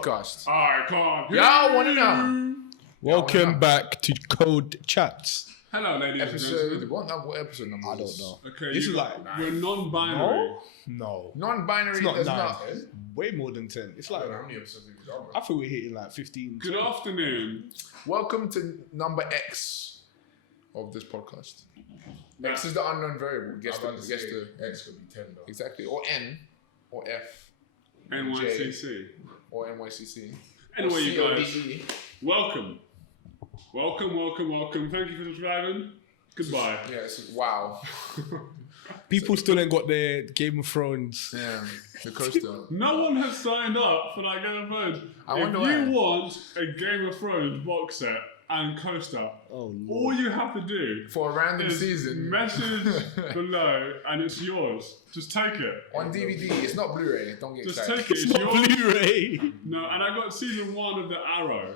podcast. I can't. Y'all want to know? Welcome back to Code Chats. Hello, ladies and gentlemen. What episode number? I don't know. Okay, This is like we're non-binary. No. Non-binary. It's not There's 9. not. Way more than 10. It's like, How many episodes have we done, bro? I think we're hitting like 15. Good 20. afternoon. Welcome to number X of this podcast. X is the unknown variable. Guess the X could be 10 though. exactly, or N, or F, NYCC. or NYCC. Anyway, you guys, CODE. welcome. Welcome. Thank you for subscribing. Goodbye. Yes. Wow. People still ain't got their Game of Thrones. Yeah. The coaster. No one has signed up for that Game of Thrones. I If wonder you why. want a Game of Thrones box set and coaster, Oh, all you have to do For a random is season. message below and it's yours. Just take it. On DVD. It's not Blu-ray. Don't get Just excited. take it. It's Not yours. Blu-ray. No, and I got season 1 of The Arrow.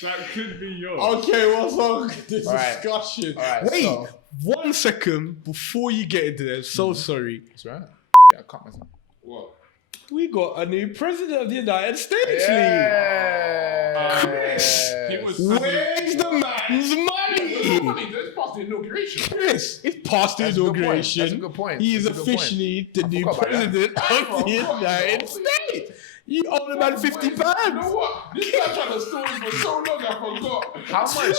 That could be yours. Okay, what's on this All right. discussion? All right, Wait, so- 1 second before you get into this. So sorry. That's right. Yeah, I cut myself. What? We got a new president of the United States, Yes. He was Lee. Where's the man's money? It's past the inauguration. Chris, it's past the That's a good point. inauguration. That's a good point. He is That's a good officially the new forgot about that. president of the United States. You owe the man £50. You know what? This guy tried to store this for so long, I forgot. How much?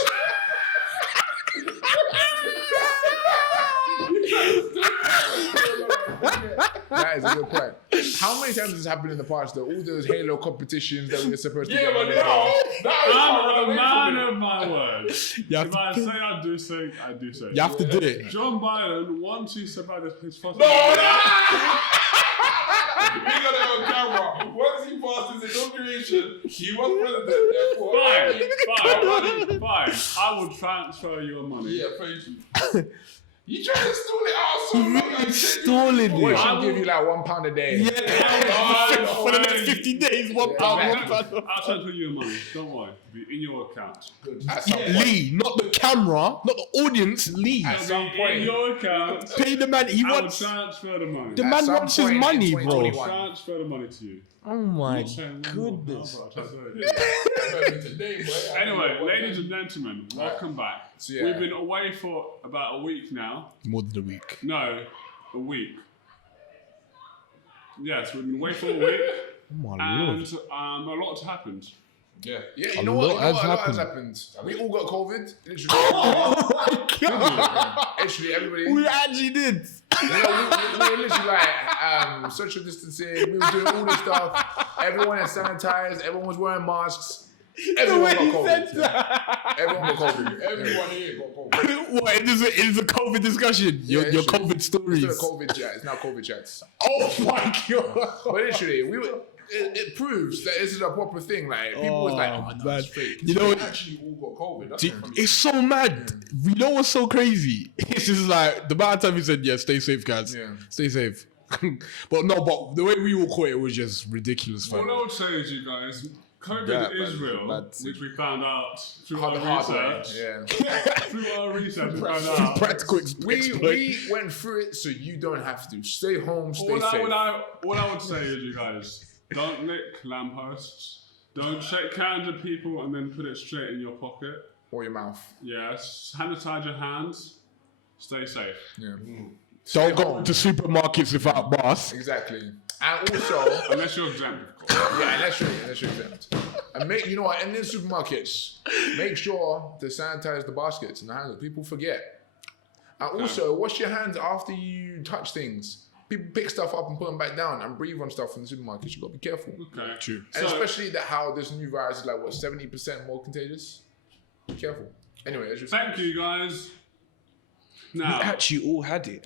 That is a good point. How many times has this happened in the past though? All those Halo competitions that we were supposed to Yeah, get but on I'm a man now, of my words. You have If to I put- say, I do say, I do say. You have to do it. John Biden, once he said about his first No! We got it on camera. Once he passed his inauguration, he was president, therefore. Fine. I will transfer your money. Yeah, thank you. You tried to steal it out so long. I said you- Stalling We it. should give you like £1 a day. Yeah. For the next 50 days, £1. exactly. I'll transfer you your money. Don't worry. It'll be in your account. At some point. Lee, not the camera, not the audience. Lee, At some In point. your account. pay the man. He I will wants. transfer the money. The At man some wants his point in money, bro. 2021. Transfer the money to you. Oh my Not saying no more, goodness. no, but I'll transfer it. Today, boy. Anyway, ladies and gentlemen, welcome back. So, yeah. We've been away for about a week now. More than a week. No, a week. Yes, we've been away for a week, Oh my lord. and a lot has happened. Yeah. Yeah, A you know what? lot has A lot has happened. happened. We all got COVID. Literally, Oh my god. literally everybody. We actually did. You know, we were literally like social distancing. We were doing all this stuff. Everyone had sanitized. Everyone was wearing masks. Everyone got COVID. Everyone got COVID. Everyone here got COVID. What? It is a COVID discussion. Your it's true. COVID stories. It's not COVID chat. It's not COVID chats. Oh my god. But literally, we were. It proves that this is a proper thing. Like people was like, "Oh no, man. it's fake." You know, We actually all got COVID. That's do- the funny it's so mad. You know what's so crazy? It's just like the amount of time he said, "Yeah, stay safe, guys. Yeah. Stay safe." But the way we all caught it was just ridiculous, fam. All I would say is, you guys, COVID Yeah, is man, real, that's- which we found out through Hard our way. research. Yeah. Through our research, we found out. Practical We exploit. went through it, so you don't have to. Stay home. Stay All safe. I would say is, you guys, don't lick lampposts. Don't shake hands with people and then put it straight in your pocket. Or your mouth. Yes. Sanitize your hands. Stay safe. Yeah. Don't go to supermarkets without masks. Exactly. And also, Unless you're exempt, of course. yeah, unless you're exempt. And you know what? And in supermarkets, make sure to sanitize the baskets and the handles. People forget. And also, wash your hands after you touch things. People pick stuff up and put them back down and breathe on stuff in the supermarkets. You got to be careful. Okay. True. And So- especially how this new virus is like, 70% more contagious? Be careful. Anyway, as you Thank you, guys. We Now, actually all had it.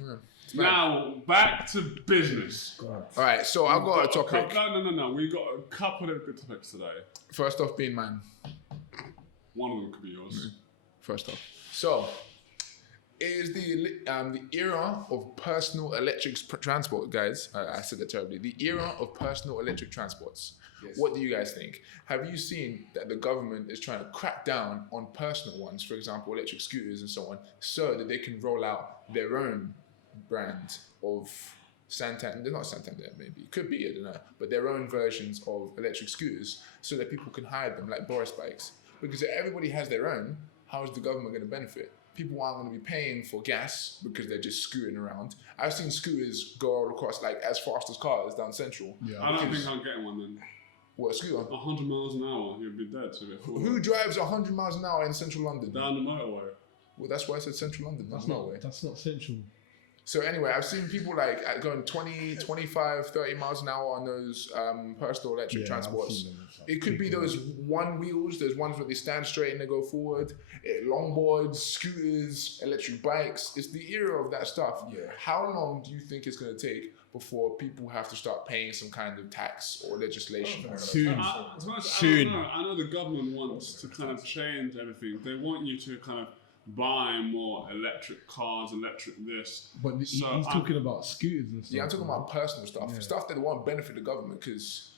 back to business. All right, so I've got a topic. No. We got a couple of good topics today. First off, being man. One of them could be yours. First off. So, it is the era of personal electric transport, guys. I said that terribly. The era of personal electric transports. Yes. What do you guys think? Have you seen that the government is trying to crack down on personal ones, for example, electric scooters and so on, so that they can roll out their own brand of Santander, they're not Santander, maybe. Could be, I don't know. But their own versions of electric scooters so that people can hire them like Boris bikes. Because if everybody has their own, how is the government going to benefit? People aren't going to be paying for gas because they're just scooting around. I've seen scooters go all across like as fast as cars down Central. Yeah. I don't think I'm getting one then. What, a scooter? 100 miles an hour, you'd be dead. So Who drives 100 miles an hour in Central London? down the motorway? Well, that's why I said Central London. That's not way. That's not central. So anyway, I've seen people like going 20, 25, 30 miles an hour on those personal electric transports. It could be those one wheels, those ones where they stand straight and they go forward, longboards, scooters, electric bikes. It's the era of that stuff. Yeah. How long do you think it's going to take before people have to start paying some kind of tax or legislation? Soon. Soon. I know the government wants to kind of change everything. They want you to kind of buy more electric cars, electric this. But he's talking about scooters and stuff. Yeah, I'm talking about personal stuff. Yeah. Stuff that won't benefit the government because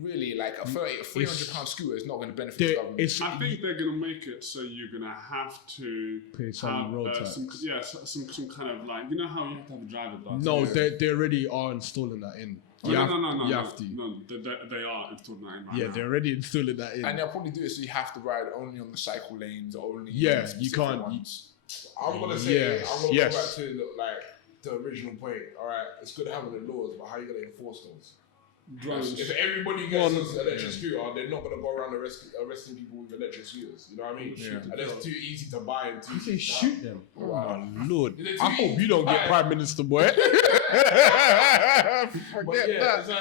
really like a £300 scooter is not going to benefit the government. I think they're going to make it so you're going to have to pay some road tax. Some kind of like, you know how you have to have a driver's license? No, they already are installing that in. No, You have to. No, they are installing that in right Yeah, now. they're already installing that in. And they'll probably do it so you have to ride only on the cycle lanes or only Yeah, in specific you can't- ones. I'm gonna say, Yes, I'm gonna yes. go back to like the original point. All right, it's good having the laws, but how are you gonna enforce those? Drones. If everybody gets an electric scooter, they're not gonna go around arresting people with electric scooters. You know what I mean? Yeah. And it's too easy to buy and too You say easy to shoot have. them. Oh Wow. my lord. Is it I too hope easy you don't to get buy? Prime Minister, boy. But Forget yeah, that. it's like,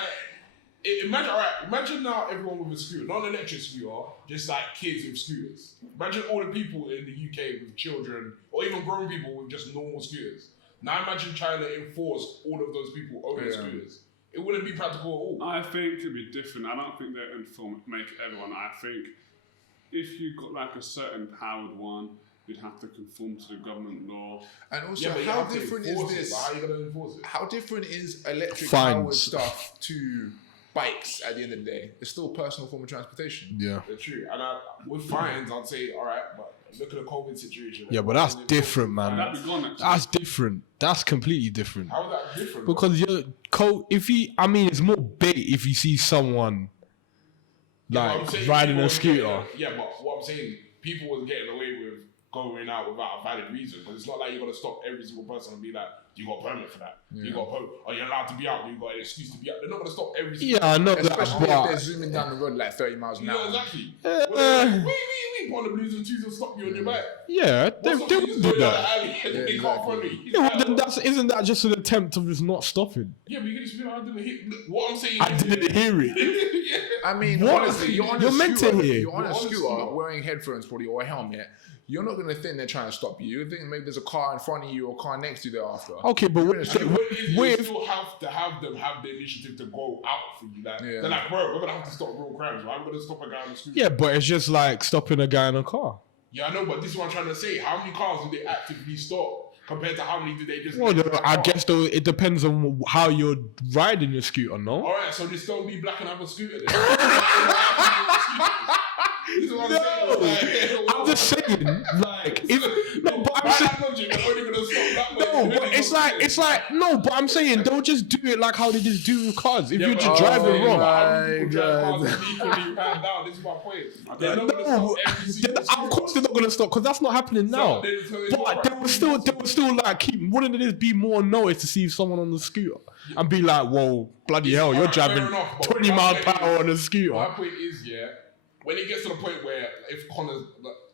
imagine now everyone with a scooter, not an electric scooter, just like kids with scooters. Imagine all the people in the UK with children, or even grown people with just normal scooters. Now imagine trying to enforce all of those people owning scooters. It wouldn't be practical at all. I think it'd be different. I don't think they'd make everyone. I think if you got like a certain powered one, you'd have to conform to the government law. And also, but you how have to different is enforce it, this? but how are you gonna enforce it? How different is electric Fines. powered stuff to bikes at the end of the day? It's still a personal form of transportation. Yeah. They're true. And with fines, I'd say, all right, but look at the COVID situation. Yeah, but that's different, man. That'd be gone next That's different. That's completely different. How is that different? Because it's more bait if you see someone like I'm saying riding people a was scooter. getting- but what I'm saying, people was getting away with going out without a valid reason. Because it's not like you're gonna stop every single person and be like, you got a permit for that. You got a permit. Are you allowed to be out? You got an excuse to be out. They're not gonna stop every single Yeah, I know that, Especially if they're but zooming down the road like 30 miles an Yeah, hour. exactly. Uh, We on the blues and twos will stop you on your bike. yeah, they What's will stopping you do just going down the that. alley and then they can't exactly. follow you? Yeah, well, then isn't that just an attempt of just not stopping? Yeah, but you can just be like, I didn't hit. What I'm saying I is, didn't hear it. yeah. I mean, What? honestly, you're on You're a meant scooter, to hear. You're on a You're on a scooter scooter. wearing headphones probably or a helmet. You're not going to think they're trying to stop you. You're thinking maybe there's a car in front of you or a car next to you thereafter. Okay, but what, And the point is, you with still have to have them have the initiative to go out for you. Like, Yeah. they're like, bro, we're gonna have to stop real crimes. Right? We're gonna stop a guy on the street. yeah, but it's just like stopping a guy in a car. Yeah, I know, but this is what I'm trying to say. How many cars do they actively stop compared to how many do they just? Well, let them I go? guess though it depends on how you're riding your scooter, no? All right, so just don't be black and have a scooter. Then. This is what I'm saying. I'm just saying, like, if no, but I'm saying. No, but I'm saying don't just do it like how they just do with cars. If you're just driving wrong, This is my point. They're not gonna no, stop every single of course they're not gonna stop because that's not happening now. But they will still like keep. Wouldn't it be more notice to see someone on the scooter and be like, "Whoa, bloody hell, you're Alright, fair driving enough, but 20 my mile point per hour is- on a scooter." My point is, yeah, when it gets to the point where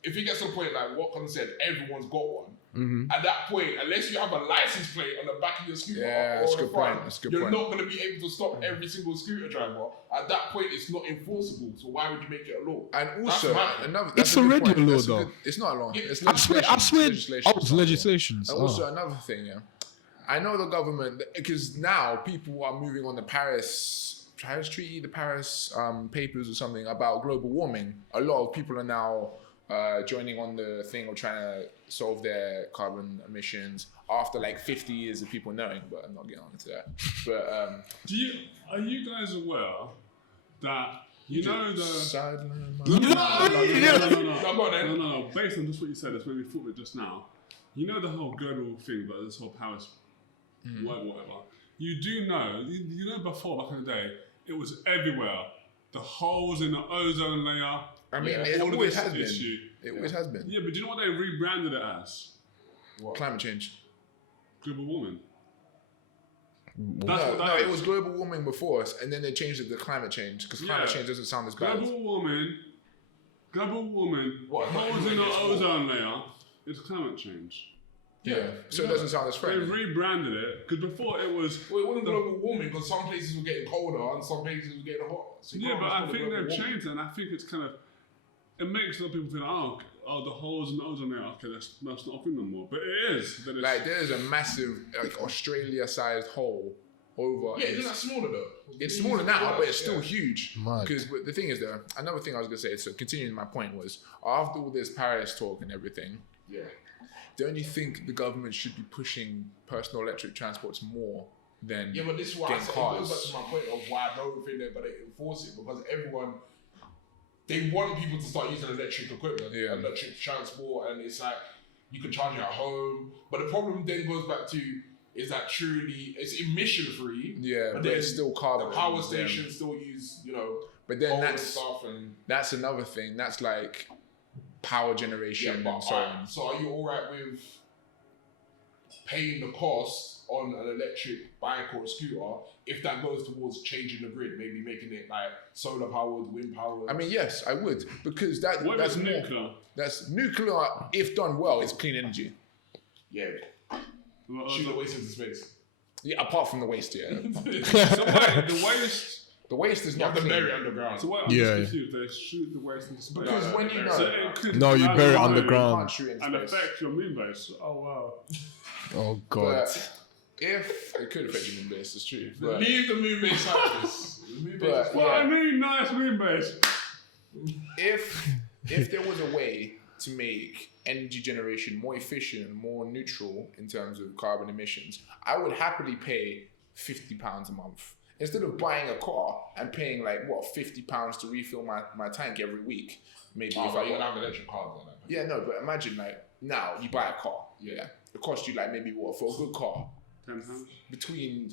if it gets to the point like what Connor said, everyone's got one. Mm-hmm. At that point, unless you have a license plate on the back of your scooter Yeah, or that's on a the good front, point, that's a good you're point. not going to be able to stop every single scooter driver. At that point, it's not enforceable. So why would you make it a law? And That's also, mad. another. It's that's a good already point. a law, That's a though. good- It's not a law. It's I swear. legislation. Oh, it's legislations. And also another thing, yeah. I know the government because now people are moving on the Paris Treaty, the Paris papers or something about global warming. A lot of people are now joining on the thing of trying to solve their carbon emissions after like 50 years of people knowing. But I'm not getting on into that. But Are you guys aware that you know the sideline. You know, No. Based on just what you said, that's when we thought of it just now. You know the whole global thing about this whole Paris, whatever. you do know, you know before, back in the day, it was everywhere. The holes in the ozone layer. I mean, it all of always this has been. issue. It always has been. Yeah, but do you know what they rebranded it as? What? Climate change. Global warming. No, it was global warming before us, and then they changed it to climate change because climate change doesn't sound as bad. Global warming, What, holes in the like ozone layer, it's climate change. Yeah, so it doesn't sound as They friendly. rebranded it because before it was. Well, it wasn't global warming because some places were getting colder and some places were getting hot. So you Yeah, can't but just I call it think global they've warming. changed it, and I think it's kind of. It makes a lot of people think, the holes in the ozone layer, okay, that's not a thing no more. But it is. That it's, Like there's a massive, like Australia-sized hole over. Yeah, isn't that smaller though? It's smaller now, but it's still huge. Mad. Because the thing is, though, another thing I was gonna say. So continuing my point was, after all this Paris talk and everything, Yeah. don't you think the government should be pushing personal electric transports more than Yeah, but this is why I getting said it cars? goes back to my point of why I don't think they're going to enforce it because everyone, they want people to start using electric equipment, electric transport, and it's like you can charge it at home. But the problem then goes back to is that truly it's emission free. Yeah, but then it's still carbon. The power stations still use But then older that's stuff and that's another thing. That's like power generation but and so on. so are you all right with paying the cost on an electric bike or a scooter if that goes towards changing the grid, maybe making it like solar powered, wind powered? I mean, yes, I would because that's is more. nuclear? That's nuclear. If done well, is clean energy. Yeah, shoot the waste into space. Yeah, apart from the waste, yeah. So wait, the waste. The waste is You not have to clean. bury it underground. So what? I'm Yeah. just confused. They shoot the waste into space. Because when you know, So it could No, you collide bury it with the moon underground. can't shoot in and space. affect your moon base. Oh wow. Oh god. But if it could affect your moon base, it's true. But Leave the moon base like this. The moon base But- is Well, Yeah. I mean, nice moon base. if there was a way to make energy generation more efficient and more neutral in terms of carbon emissions, I would happily pay £50 a month instead of buying a car and paying like £50 to refill my tank every week. Maybe if I you have electric cars on that. yeah, no, but imagine like now you buy a car, yeah, it costs you like maybe for a good car £10. between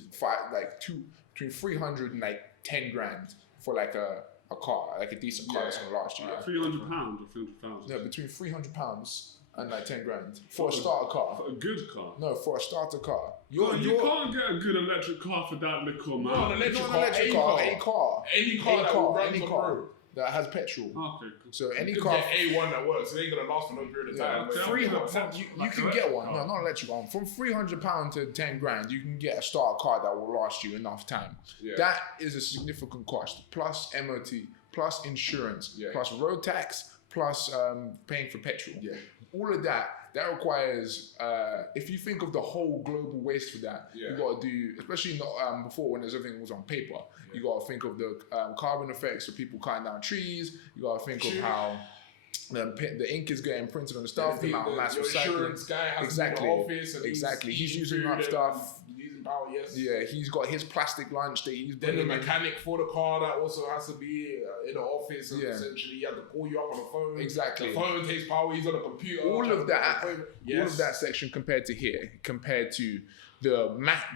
300 and like 10 grand for like a car, like a decent car that's gonna last you. Yeah. £300 or £300. No, between £300 and like 10 grand for a starter car. For a good car. No, for a starter car. You can't get a good electric car for that little amount. No, an electric Not an car, electric a car, car. a car. Any car that runs any on car the road. that has petrol. Okay, cool. So any You car. can get A1 that works. It ain't gonna last for no period of time. okay. Three Like hundred. You like can an get electric one. car. No, not an electric one. From £300 to 10 grand, you can get a starter car that will last you enough time. Yeah. That is a significant cost. Plus MOT, plus insurance, Yeah. plus road tax, plus paying for petrol. Yeah. All of that requires. If you think of the whole global waste for that, Yeah. you got to do, especially not before when everything was on paper. You got to think of the carbon effects of people cutting down trees. You got to think of how the ink is getting printed on the stuff, the amount of mass your recycling. insurance guy has Exactly. to be in the office and Exactly. He's eating using food up and stuff. using power, yes. Yeah, he's got his plastic lunch that he's Then the bringing in. mechanic for the car that also has to be in the office and Yeah. essentially he has to call you up on the phone. Exactly. The phone takes power, he's on the computer. all trying of to that, make an appointment. all of that section compared to here, compared to the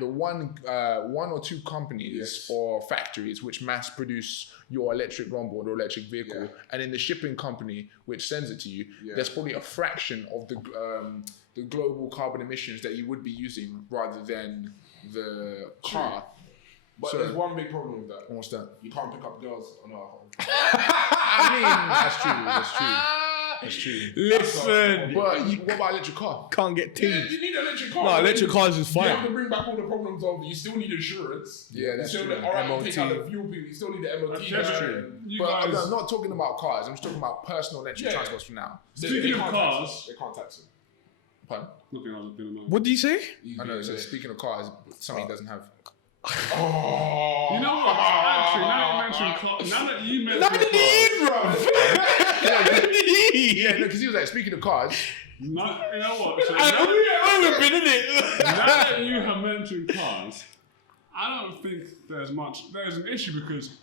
one or two companies Yes. or factories which mass produce your electric longboard or electric vehicle, Yeah. and then the shipping company which sends it to you, Yeah. there's probably a fraction of the global carbon emissions that you would be using rather than the car. But So- there's one big problem with that. What's that? You can't pick up girls on our home. I mean, that's true. That's true. That's true. Listen, But what about electric car? can't get Yeah, things. you need an electric car. No, electric cars is You have fine. to bring back all the problems of you still need insurance. Yeah, that's you still true. Need, all right, MOT. take out the fuel people. You still need the MOT. That's guy. true. You But guys, I'm not talking about cars. I'm just talking about personal electric Yeah. transports for now. Speaking They of can't cars- tax it. They can't tax it. Pardon? nothing else has been annoying. What do you say? I know. So speaking of cars, something he doesn't have. Oh. You know what? Actually, now that you mentioned cars, Yeah, no, because he was like, speaking of cars, you know what? So I now, know we've been in it. now that you have mentioned cars, I don't think there's an issue because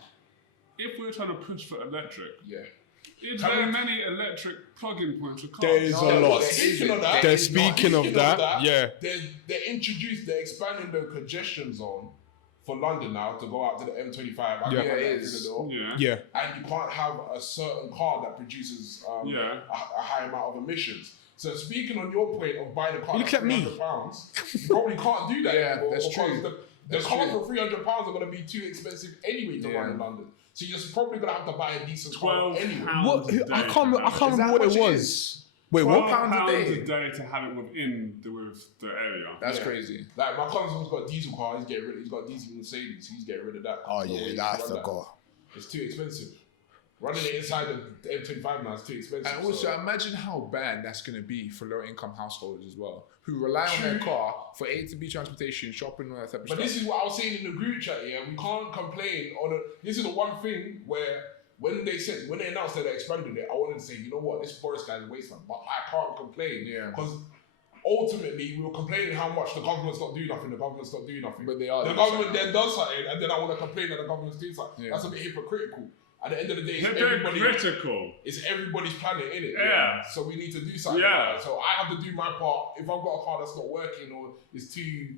if we're trying to push for electric, Yeah. Is there many electric plug-in points for cars? There is a lot. Speaking of that, They're speaking of that, yeah. They're expanding the congestion zone for London now to go out to the M25. Yeah, it is. is. Yeah. And you can't have a certain car that produces a high amount of emissions. So speaking on your point of buying a car Look for at me. £300, you probably can't do that anymore. that's because true. The cars for £300 are going to be too expensive anyway to run in London. So you're probably going to have to buy a decent car anyway. What? I can't remember what it was. Wait, what? £12 a day to have it within the area. That's crazy. Like my cousin's got a diesel car. He's got a diesel Mercedes. He's getting rid of that. Oh No way yeah, to that's run the car. It's too expensive. Running it inside the M25 now is too expensive. And also, imagine how bad that's going to be for low-income households as well, who rely on their car for A to B transportation, shopping, all that type of stuff. But this is what I was saying in the group chat. Yeah, we can't complain on this is the one thing where when they announced that they expanded it, I wanted to say, you know what, this Boris guy is a wasteman, but I can't complain. Yeah. Because ultimately, we were complaining how much the government's not doing nothing. But they are. The government then does something, and then I want to complain that the government's doing something. Yeah. That's a bit hypocritical. At the end of the day, it's everybody's planet, innit? Yeah. So we need to do something. Yeah. About it. So I have to do my part. If I've got a car that's not working or is too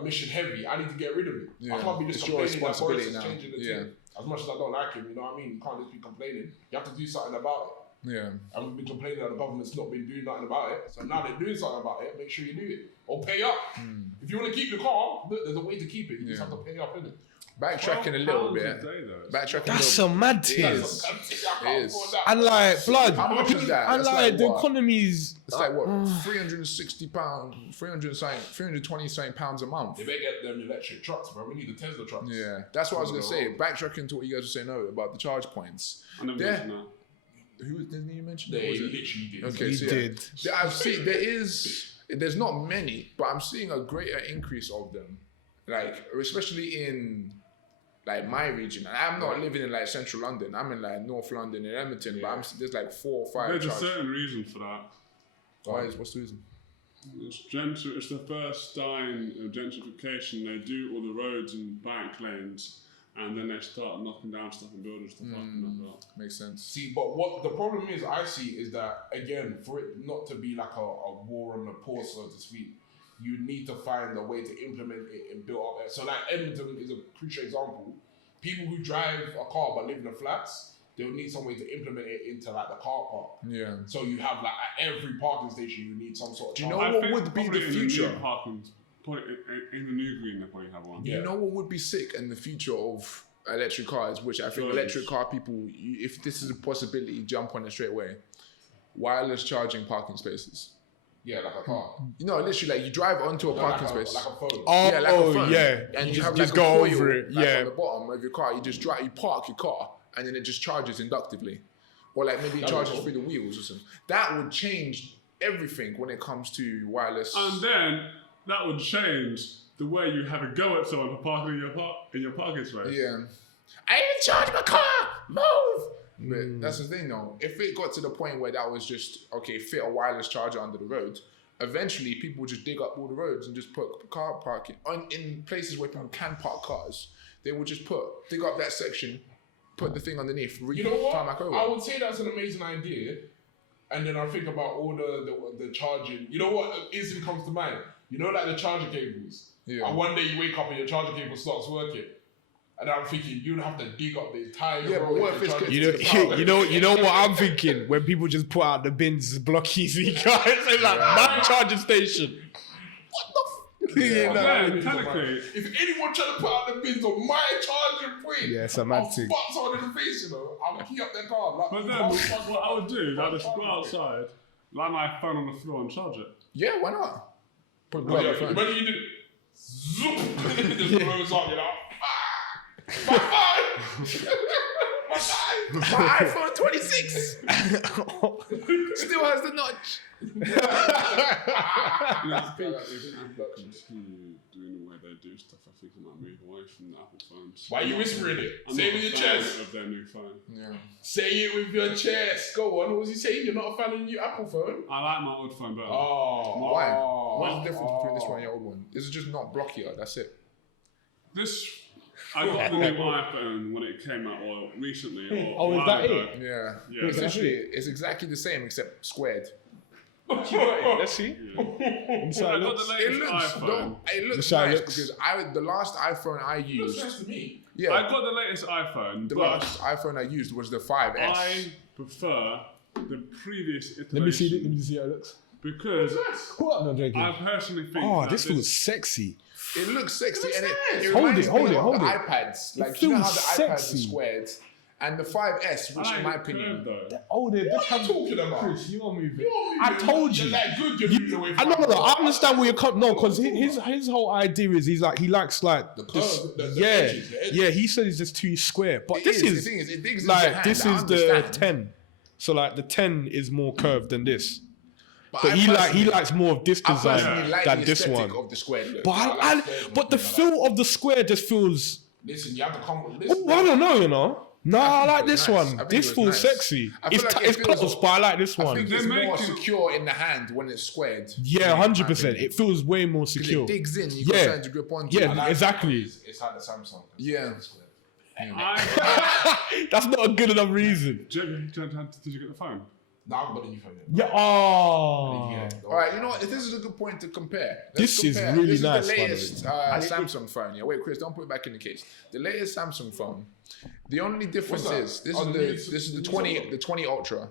emission heavy, I need to get rid of it. Yeah. I can't be just It's your complaining that Boris responsibility is now. changing the Yeah. thing. As much as I don't like him, you know what I mean? You can't just be complaining. You have to do something about it. Yeah. And we've been complaining that the government's not been doing nothing about it. So now they're doing something about it. Make sure you do it. Or pay up. If you want to keep the car, look, there's a way to keep it. You just have to pay up, innit? Backtracking a little bit. That's a mad thing. It is. And like blood. How much is that? And That's like the what? economy's. It's like what, £360, 320 something pounds a month. They better get them electric trucks, bro. We need the Tesla trucks. Yeah, that's what I was gonna say. Backtracking to what you guys were saying about the charge points. I never mentioned that. Who didn't you mention? They Or was it? literally did. Okay, He so yeah. did. I've seen there's not many, but I'm seeing a greater increase of them. Like especially in like my region. And I'm not living in like central London. I'm in like North London in Edmonton, but there's like 4 or 5 There's a charge. certain reason for that. What's the reason? It's the first sign of gentrification. They do all the roads and bike lanes, and then they start knocking down stuff and building stuff up and that. Makes sense. See, but what the problem is, I see, is that again, for it not to be like a war on the poor, so to speak, you need to find a way to implement it and build up. So, like Edmonton is a crucial example. People who drive a car but live in the flats, they'll need some way to implement it into like the car park. Yeah. So you have like at every parking station, you need some sort of. Do you know charge. what would be the future? In the new green, they probably have one. You know what would be sick in the future of electric cars, which I think electric car people, if this is a possibility, jump on it straight away. Wireless charging parking spaces. Yeah, like a car. You know, literally, like you drive onto a parking space. Like a phone. Oh, Yeah, like a phone. yeah. And you just have just like a go coil, over it. like, Yeah. on the bottom of your car. You just drive, you park your car, and then it just charges inductively, or like maybe it That'd be charges cool. through the wheels or something. That would change everything when it comes to wireless. And then that would change the way you have a go at someone for parking in your parking space. Yeah. I didn't charge my car. Move. But that's the thing, though. If it got to the point where that was just okay, fit a wireless charger under the road, eventually people would just dig up all the roads and just put car parking in places where people can park cars. They would just dig up that section, put the thing underneath, You know what? tarmac over. I would say that's an amazing idea. And then I think about all the charging. You know what instantly comes to mind? You know, like the charger cables. Yeah. And one day you wake up and your charger cable stops working. And I'm thinking you'd have to dig up the entire Yeah, but road what to if it's charge got- it You to know, the power. you know what I'm thinking when people just put out the bins block easy cars. It's like my charging station. What the? Yeah, You know? Yeah, bins on technically- mine. If anyone trying to put out the bins on my charging point, Yeah, it's a mad I'll thing. spot someone in the face, you know. I'll key up their car. Like, But then, I'll fuck what I would do, I'll I'd just go charge it. outside, lie my phone on the floor and charge it. Yeah, why not? Put Yeah, your phone. imagine you did it. Zoop! Just blows up, you know. My phone! My phone! My iPhone 26 still has the notch. I think if Apple continue doing the way they do stuff, I think I might move away from the Apple phones. Why are you whispering it? I'm Say not it with your a fan chest. of their new phone. Yeah. Say it with your chest. Go on. What was he saying? You're not a fan of the new Apple phone? I like my old phone better. Oh. Why? What's the difference between this one and your old one? Is it just not blockier? That's it. This I got the new iPhone when it came out, or recently. Or Oh, a is while that ago. it? Yeah. Yeah. It's literally, it's exactly the same except squared. Let's see. I Inside got looks. the It latest looks, iPhone. it looks Inside nice looks. because the last iPhone I Looks used, nice to me. yeah, I got the latest iPhone, the but last iPhone I used was the 5S. I prefer the previous iteration. Let me see it. Let me see how it looks. Because What? No, joking. I personally think Oh, that this feels sexy. It looks sexy and nice. it Hold reminds it, me hold it, of hold the it. iPads. Like, It do you know how the feels iPads are sexy. squared? And the 5S, which in my opinion, though. Oh, they're What are you talking about? Chris, you are moving. You're I told you. You're like good. You're moving away I from. know, I understand where you're coming. No, because his whole idea is he likes like The curve, this. the Yeah, edges, the edges. yeah. He said it's just too square, but it this is, is the thing is, it digs into your like hand, this I is the understand. 10. So like the 10 is more curved than this. But I he personally- likes more of this I design personally like than the this aesthetic one. of the squared look. But like square but the looking, I feel of the square just feels. Listen, you have to come with. Listen, Oh, I don't know, you know. No, I like it was this nice. I one. think This it was feels nice. sexy. I feel It's like it it's feels- close, but I like this I one. think They're it's more making- secure in the hand when it's squared. Yeah, in my 100%. opinion. It feels way more 'Cause secure. it digs in. You Yeah. got something to grip onto. Yeah. I like exactly. It's like the Samsung. Yeah. That's not a good enough reason. Did you get the phone? No, I haven't got a new phone yet. Yeah. Oh. Yeah. All right, you know what? This is a good point to compare. This is really this nice, Is by the the latest way. Samsung phone. Yeah, wait, Chris, don't put it back in the case. The latest Samsung phone. The only difference What's that? is this Oh, is the the new- this is the the 20 new the 20 Ultra.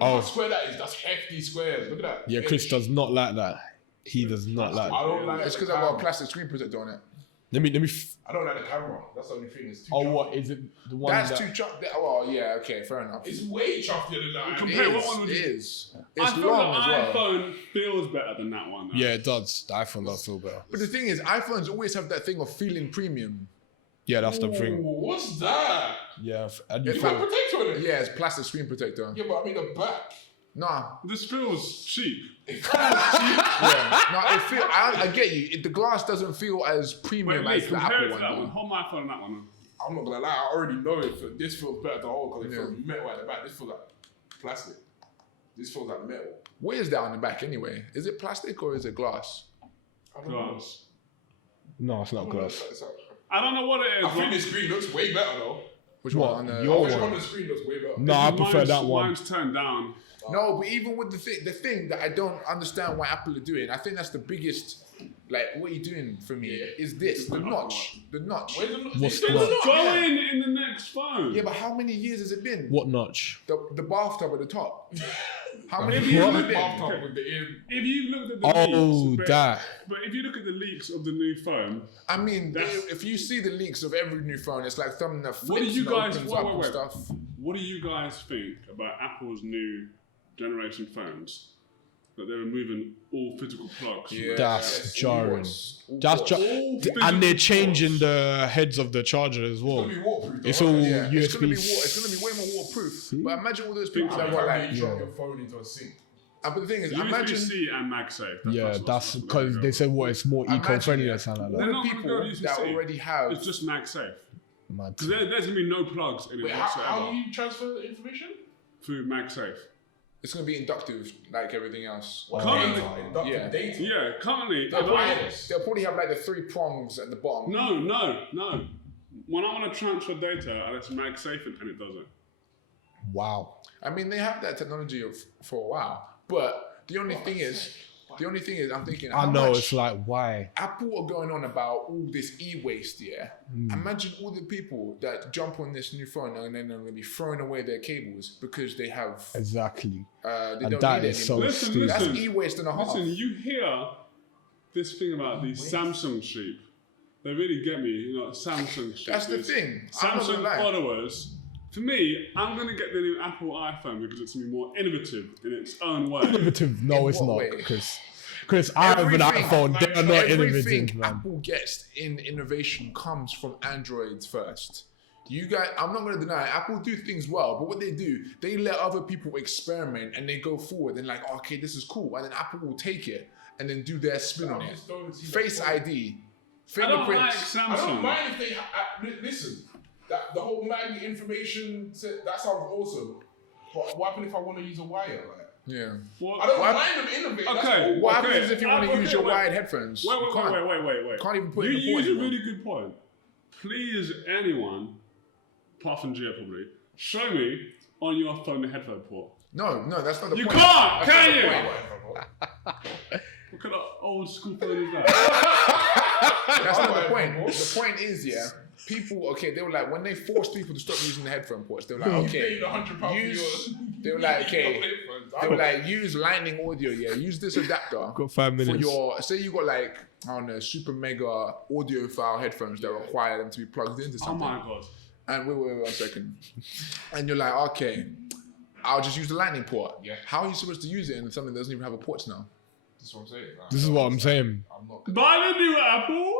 Oh. What square that is? That's hefty squares. Look at that. Yeah, Chris does not like that. He does not like I that. don't like. It's because the I've got a camera. plastic screen protector on it. Let me. I don't like the camera. That's the only thing. It's too. Oh, chunky. what is it? The one That's that. too chopped. Well, yeah, okay, fair enough. It's way chuffier than that. It Compare what is, one would it you- is. I It's feel long the as well. iPhone feels better than that one. Though. Yeah, it does. The iPhone does feel better. But the thing is, iPhones always have that thing of feeling premium. Yeah, that's the Ooh, thing. what's that? Yeah, and you Is that feel. protector in it? Yeah, it's plastic screen protector. Yeah, but I mean the back. Nah, This feels cheap. yeah. No, it feel. I get you. The glass doesn't feel as Wait, premium wait, as the compare it Apple to that one. one. Hold my phone on that one. I'm not gonna lie, I already know it. This feels better to hold because it Yeah. feels metal at the back. This feels like plastic. This feels like metal. What is that on the back anyway? Is it plastic or is it glass? I don't know. Glass. No, it's not I don't know glass. what it's like. I don't know what it is. I think this screen looks way better though. Which What? one? On the, Your Which one? one on the screen looks way better? No, I prefer that one. Mine's turned down. No, but even with the thing that I don't understand why Apple are doing, I think that's the biggest. Like, what are you doing for me? Yeah. Is this the notch? The notch. Where's the What's the the- notch? Going in the next phone. Yeah, but how many years has it been? What notch? The bathtub at the top. How many If years you has look it been? Bathtub with the ear. If you looked at the Oh, leaks, that. But if you look at the leaks of the new phone, I mean, That's- if you see the leaks of every new phone, it's like something that flips What do you and guys- opens wait, up wait, and wait. stuff. what do you guys think about Apple's new generation phones? That they're removing all physical plugs. Yeah. That's Yes, jarring. all That's ports. and they're changing the heads of the charger as It's well. gonna be waterproof. It's though, all right? Yeah, it's gonna USB. be it's gonna be way more waterproof. But imagine all those people Think that so. were Like like, you drop your phone into a sink. but the thing is, imagine USB-C and MagSafe. Yeah, that's because they said what it's more eco-friendly or something all like They're that. not the gonna people go USB-C. that already have. It's just MagSafe. Mad. Because there's gonna be no plugs in it Wait, whatsoever how do you transfer the information? through MagSafe. It's gonna be inductive like everything else. What Currently- data? Inductive Yeah. data. Yeah, currently. Like although- wireless. They'll probably have like the 3 prongs at the bottom. No. When I want to transfer data, I let MagSafe and it doesn't. Wow. I mean, they have that technology for a while, but the only thing is, I'm thinking, I how know, much it's like, why? Apple are going on about all this e-waste, yeah? Hmm. Imagine all the people that jump on this new phone and then they're going to be throwing away their cables because they have, Exactly. they And don't that need is it so anymore. Listen, stupid. That's listen. e-waste and a half. Listen, you hear this thing about the Samsung sheep. They really get me, Samsung sheep. That's the These thing. I'm not Samsung gonna lie. followers. For me, I'm going to get the new Apple iPhone because it's going to be more innovative in its own way. Innovative. No, In it's what not. way? Chris, I have an Everything- iPhone. They are not Everything innovative, man. Apple gets in innovation comes from Androids first. You guys, I'm not going to deny it. Apple do things well, but what they do, they let other people experiment and they go forward and like, okay, this is cool, and then Apple will take it and then do their spin on I it. just don't see Face that point. ID, I don't like fingerprints. I don't Samsung. mind if they listen. That the whole magnet information that sounds awesome. But what happens if I want to use a wire? Like, Yeah. Well, I don't What? mind them innovating. Okay. That's all. What Okay. happens if you want to use your wait. wired headphones? You can't. Wait. Can't even put You in the port use a anymore. really good point. please, anyone, apart from Gia probably, show me on your phone the headphone port. No, that's not the You point. can't, That's can not the you? point. What kind of old school phone is that? That's not the point. The point is, people, they were like, when they forced people to stop using the headphone ports, they were like, okay, they were like, okay, they were like, use lightning audio, use this adapter. Got 5 minutes. For your, say you got like, I don't know, super mega audiophile headphones that require them to be plugged into something. Oh my God. And wait 1 second. And you're like, okay, I'll just use the lightning port. Yeah. How are you supposed to use it in something that doesn't even have a port now? That's what I'm saying. This is what I'm saying. I'm not. Buy the new Apple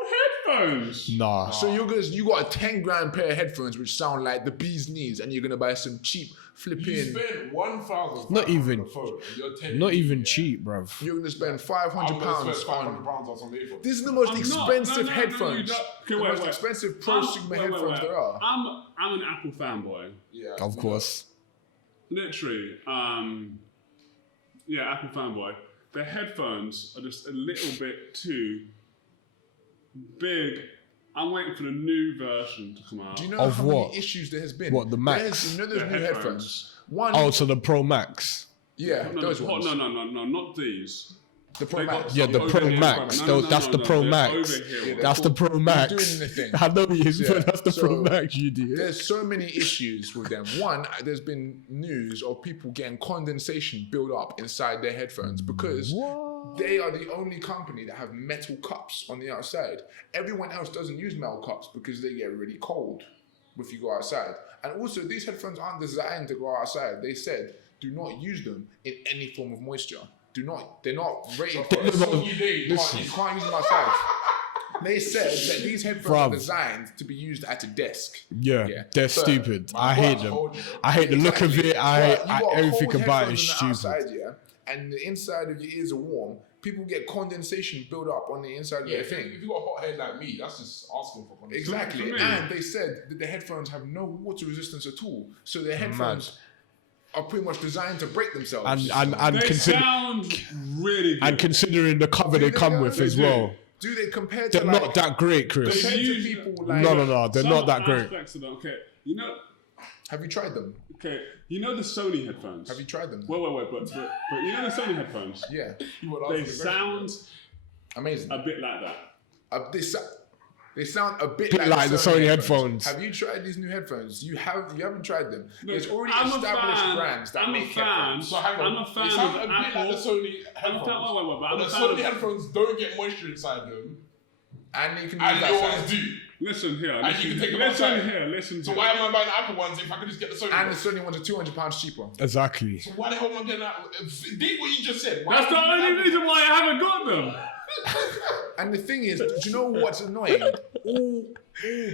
headphones. Nah. So you got a 10 grand pair of headphones which sound like the bee's knees, and you're gonna buy some cheap You flipping. spent 1,000. Not even- on the phone, and you're telling Not me, even cheap, bruv. You're gonna spend I'm £500 gonna spend on. £500 on some earphones. This is the most I'm not. expensive No, headphones. you don't. Okay, The wait, most wait. expensive prosumer headphones there are. I'm an Apple fanboy. Yeah. Of course. Literally, Apple fanboy. Their headphones are just a little bit too big. I'm waiting for the new version to come out. Do you know Of how what? many issues there has been? What, the Max? There's The new headphones. headphones. One. Oh, so the Pro Max. Yeah, those ones. No, not these. The Pro They got Max. Yeah, the over Pro here. Max. No, That's the Pro they're Max. over here. Yeah, That's the Pro He's Max. doing the thing. I know he is, Yeah. but that's the Pro So, Max, you idiot. There's so many issues with them. One, there's been news of people getting condensation built up inside their headphones because they are the only company that have metal cups on the outside. Everyone else doesn't use metal cups because they get really cold if you go outside. And also, these headphones aren't designed to go outside. They said, do not use them in any form of moisture. They're not rated for it. So you Listen, you can't use them outside. They said that these headphones are Bruv. designed to be used at a desk. Yeah, Yeah. they're But- stupid. I hate them. told you, I hate the look of Exactly. it. I But you got everything cold about it is headphones on the stupid. outside, and the inside of your ears are warm. People get condensation built up on the inside of Yeah, their if thing. you got a hot head like me, that's just asking for condensation. Exactly. For me. And they said that the headphones have no water resistance at all. So their headphones are pretty much designed to break themselves. And They consider sound really good. and considering the cover they come with as well, Do they compare to they're like, not that great, Chris. compared to use- people like No, they're Some not that great. aspects of them. Okay, you know, Have you tried them? you know the Sony headphones. Have you tried them? Wait, but you know the Sony headphones. Yeah. You would They ask for the sound Amazing. a bit like that. They sound a bit Bit like the Sony headphones. Have you tried these new headphones? You haven't tried them. No, There's already I'm a established fan. brands that I'm a make fan. headphones. So hang on. I'm a fan It sounds of a bit Apple. like the Sony I'm a headphones. fan- wait, but I'm But a the fan Sony of- headphones don't get moisture inside them, And you can and use yours that do. Listen here. And you can take them listen outside. here. Listen So here. why am I buying the Apple ones if I could just get the Sony And the ones? Sony ones are £200 cheaper. Exactly. So why the hell am I getting that? Did what you just said. Why That's the am I only getting reason why I haven't got them. And the thing is, do you know what's annoying? All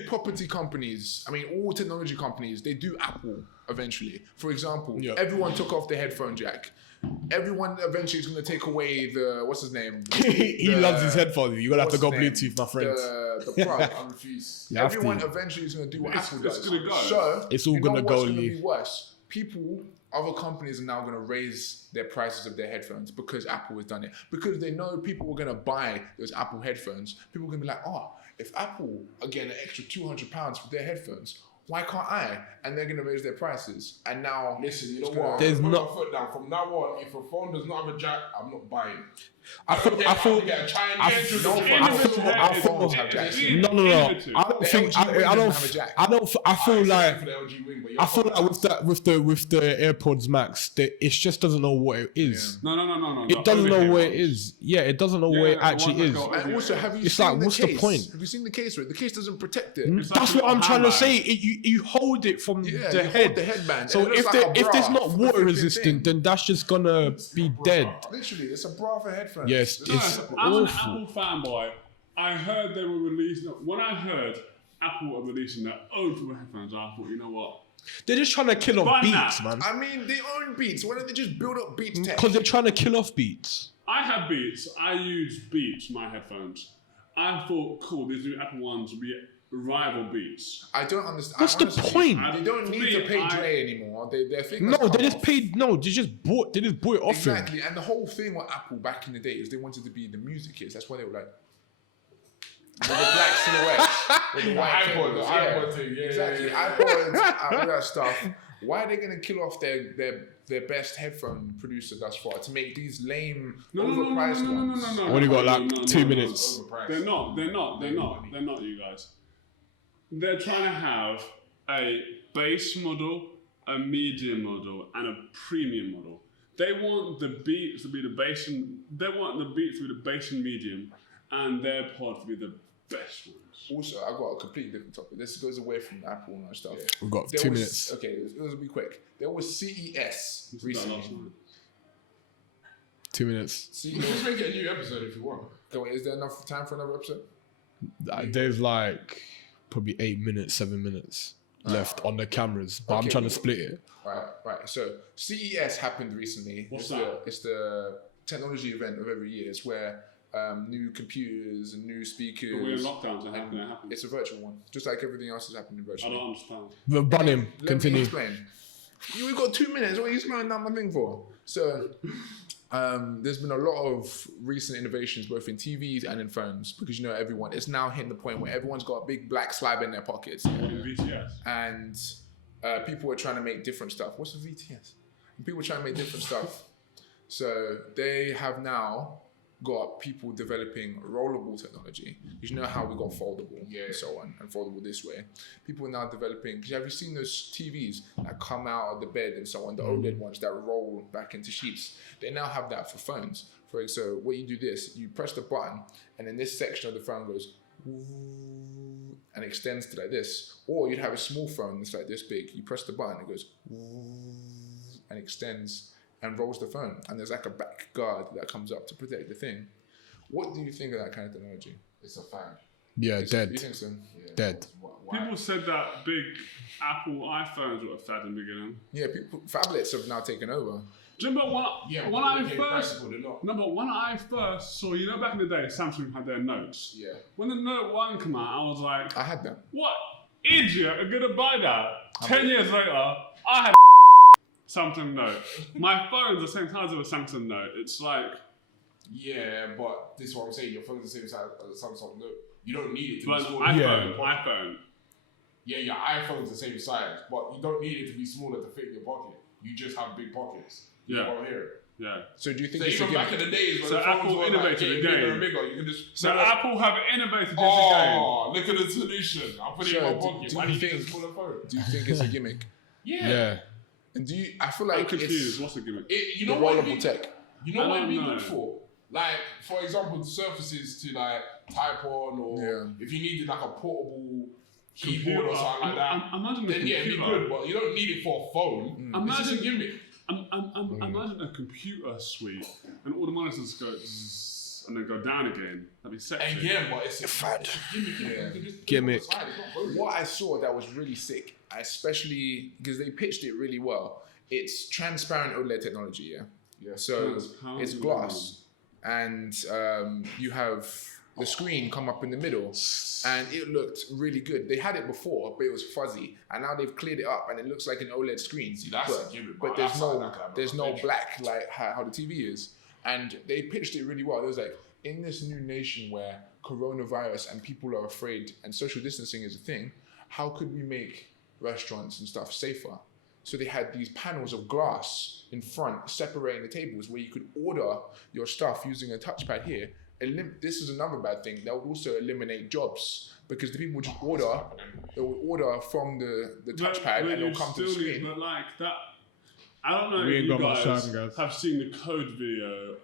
property companies, all technology companies, they do Apple eventually. For example, Yeah. everyone took off the headphone jack. Everyone eventually is going to take away the, what's his name? He loves his headphones. You're gonna have to go What's his Bluetooth, my friend. The plug. I refuse. You have to. Everyone eventually is going to do what It's- Apple it's does. gonna go. So It's all you know gonna what's go, gonna Lee. be worse. Other companies are now going to raise their prices of their headphones because Apple has done it. Because they know people are going to buy those Apple headphones. People are going to be like, if Apple are getting an extra £200 for their headphones, why can't I? And they're going to raise their prices. And now, Listen, you know it's what? There's Put not- my foot down. From now on, if a phone does not have a jack, I'm not buying. I feel. Get a Chinese. No, phones have jacks. No. I don't The think. LG Wing I don't. doesn't have a jack. I don't. I feel like. For the LG Wing, but I feel like with the AirPods Max, it just doesn't know what it is. No. It doesn't know what it is. Yeah, it doesn't know what it the actually ones is. that go and also, have you It's seen like, the what's the case? point? Have you seen the case for it? The case doesn't protect it. It's like That's a what I'm trying to handbag. say. You hold it from Yeah, the you head. hold the headband. So and it if looks like a if there's bra not for the water flipping resistant, thing. then that's just gonna be dead. Literally, it's a bra for headphones. Yes, It's it's simple. I'm an awful. Apple fanboy. I heard they were releasing. When I heard Apple were releasing their own form of headphones, I thought, you know what? They're just trying to kill off Run Beats, that. man. They own Beats. Why don't they just build up Beats tech? Because they're trying to kill off Beats. I have Beats. I use Beats, my headphones. I thought, cool, these new Apple ones will be rival Beats. I don't understand. What's the point? They don't For need me, to pay I- Dre anymore. Their thing No, has they come just off. paid. No, they just bought it off him. Exactly, and the whole thing with Apple back in the day is they wanted to be the music kids. That's why they were like with the black silhouette. with the The white iPod, cables, the iPod thing, yeah, exactly. yeah. iPods, all that stuff. Why are they gonna kill off their best headphone producer thus far to make these lame, overpriced ones? Only got like 2 minutes. Overpriced. They're not, you guys. They're trying to have a base model, a medium model, and a premium model. They want the beats to be the bass and they want the beats to be the bass and medium, and their pod to be the best ones. Also, I've got a completely different topic. This goes away from Apple and that stuff. We've got There 2 was- minutes. Okay, it was be quick. There was CES That recently. last night. 2 minutes. CES. Let's make it a new episode if you want. Okay, wait, is there enough time for another episode? There's like probably 8 minutes, 7 minutes left on the cameras, but I'm Okay, trying to cool. split it. Right. So CES happened recently. What's it's that? It's the technology event of every year. It's where new computers and new speakers. But we're in lockdown, so how can it happen? It's a virtual one, just like everything else is happening I virtually. don't understand. But bun him. Let me Continue. explain. You got 2 minutes. What are you slowing down my thing for? So, there's been a lot of recent innovations both in TVs and in phones because everyone. It's now hitting the point where everyone's got a big black slab in their pockets, In VTS. and people are trying to make different stuff. What's a VTS? And people are trying to make different stuff. So they have now got people developing rollable technology. You know how we got foldable and so on, and foldable this way. People are now developing, because have you seen those TVs that come out of the bed and so on, the OLED ones that roll back into sheets? They now have that for phones. So what you do this, you press the button and then this section of the phone goes and extends to like this. Or you'd have a small phone that's like this big. You press the button, it goes and extends and rolls the phone, and there's like a back guard that comes up to protect the thing. What do you think of that kind of technology? It's a fan. Yeah, You dead. think so? Dead. Why? People said that big Apple iPhones were a fad in the beginning. Yeah, people, phablets have now taken over. Do you remember Yeah, when but I they became first... practical, they're not. No, but when I first saw, back in the day, Samsung had their Notes. Yeah. When the Note 1 came out, I was like, I had that. what idiot are going to buy that? 10 years later, I had Samsung Note. My phone's the same size as a Samsung Note. It's like... Yeah, but this is what I'm saying. Your phone's the same size as a Samsung Note. You don't need it to But be smaller. iPhone. Yeah, your iPhone's the same size, but you don't need it to be smaller to fit in your pocket. You just have big pockets. You Yeah. know what I'm hearing? Yeah. So do you think So it's a even back in gimmick? the days when So the phones Apple were innovated like getting the bigger game. and bigger, you can just... So Apple have innovated this game. Oh, look at the solution. I'll put it in Sure, my do- pocket. do Why you do you need a think- smaller phone? Do you think it's a gimmick? Yeah. And do you? I feel I'm like confused. it's What's the gimmick? You the know what? rollable tech. You know I what don't it'd be know. good for? Like, for example, the surfaces to like type on, or if you needed like a portable keyboard or something like that. Imagine a Then yeah, it'd be computer. good, but you don't need it for a phone. It's just a gimmick. Imagine a computer suite and all the monitors go zzz, and then go down again. That'd be sexy. Again, but it's a gimmick. Yeah. You can just put it Gimmick. on the side, it's not phone. What I saw that was really sick, especially because they pitched it really well. It's transparent OLED technology. Yeah. So Transparent it's glass, and you have the screen come up in the middle, and it looked really good. They had it before, but it was fuzzy, and now they've cleared it up, and it looks like an OLED screen. See, that's a gimmick, but but there's that's no like that, there's bro. no black like how the TV is, and they pitched it really well. It was like, in this new nation where coronavirus and people are afraid and social distancing is a thing, how could we make restaurants and stuff safer? So they had these panels of glass in front separating the tables where you could order your stuff using a touchpad here. This is another bad thing. That would also eliminate jobs because the people would just order. They would order from the touchpad and you it'll come to the still need- screen. But like that, I don't know We if ain't you got much guys time, guys. have seen the code video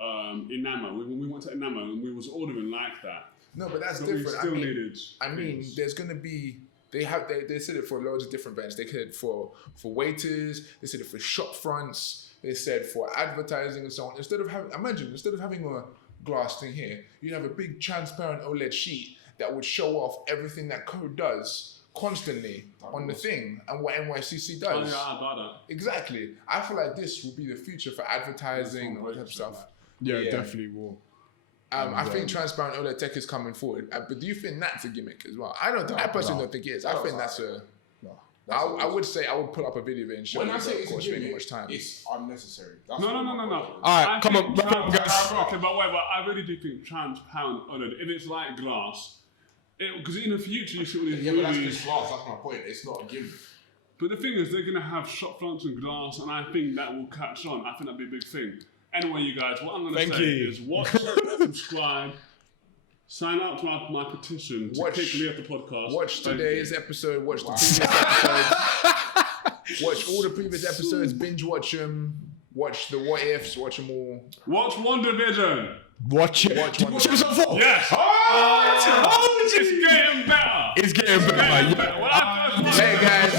in Nama. When we went to Nama and we was ordering like that. No, but that's But we different. still needed. I mean, things. there's gonna be. They said it for loads of different events. They said it for waiters. They said it for shop fronts. They said for advertising and so on. Instead of having a glass thing here, you'd have a big transparent OLED sheet that would show off everything that code does constantly on the thing and what NYCC Oh, does. yeah, I buy that. Exactly. I feel like this will be the future for advertising and all that type of stuff. Yeah, Yeah. definitely will. I think transparent OLED tech is coming forward, but do you think that's a gimmick as well? I personally don't think it is. I think that's a. I would say I would put up a video of it and show When you, I but say of it's a course, we ain't gimmick, much time. it's unnecessary. That's No. what my point is. All right, I come think on, guys. Okay, but wait, but I really do think transparent OLED, if it's like glass, Because in the future you see all these Yeah, but that's movies. just glass. That's my point. It's not a given. But the thing is, they're gonna have shot fronts and glass, and I think that will catch on. I think that'd be a big thing. Anyway, you guys, what I'm gonna Thank say you. is watch, subscribe, sign up to my petition to kick me off the podcast. Watch Thank today's you. episode. Watch the previous episodes. Watch all the previous episodes. Binge watch them. Watch the what ifs. Watch them all. Watch WandaVision. Watch it. Watch Watch episode 4. Yes. Oh, It's getting better. it's getting better. Getting Yeah. better. When I first watched Hey guys.